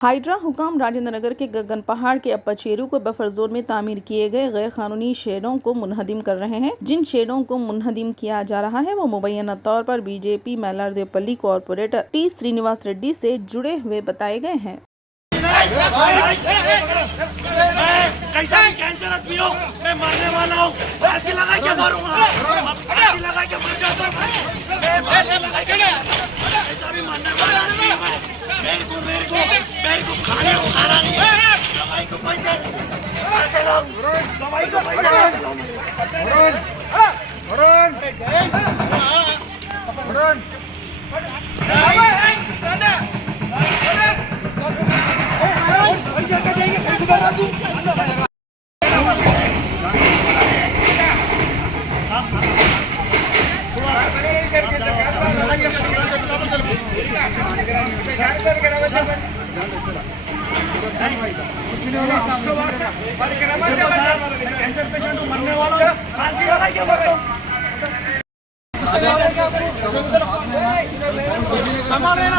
हाइड्रा हुकाम राजेंद्र नगर के गगन पहाड़ के अपचेरू को बफर जोन में तामीर किए गए गैर कानूनी शेडों को मुनहदिम कर रहे हैं। जिन शेडों को मुनहदिम किया जा रहा है वो मुबैना तौर पर BJP Mailardevpally corporator T Srinivas Reddy से जुड़े हुए बताए गए हैं। कैसा भी कैंसर आदमी हो, मैं मरने वाला हूँ। फांसी लगा के मरूंगा, फांसी लगा के मर जाता हूँ। मैं फांसी लगा के ऐसा भी मरने वाला नहीं हूँ। मेरे को खाने को खाना नहीं है। दवाई को पैसे कैसे लाऊं? दवाई को पैसे कैसे लाऊं? कैंसर पेशेंट मरने वाला फांसी लगा के मरो। कमाल है ना,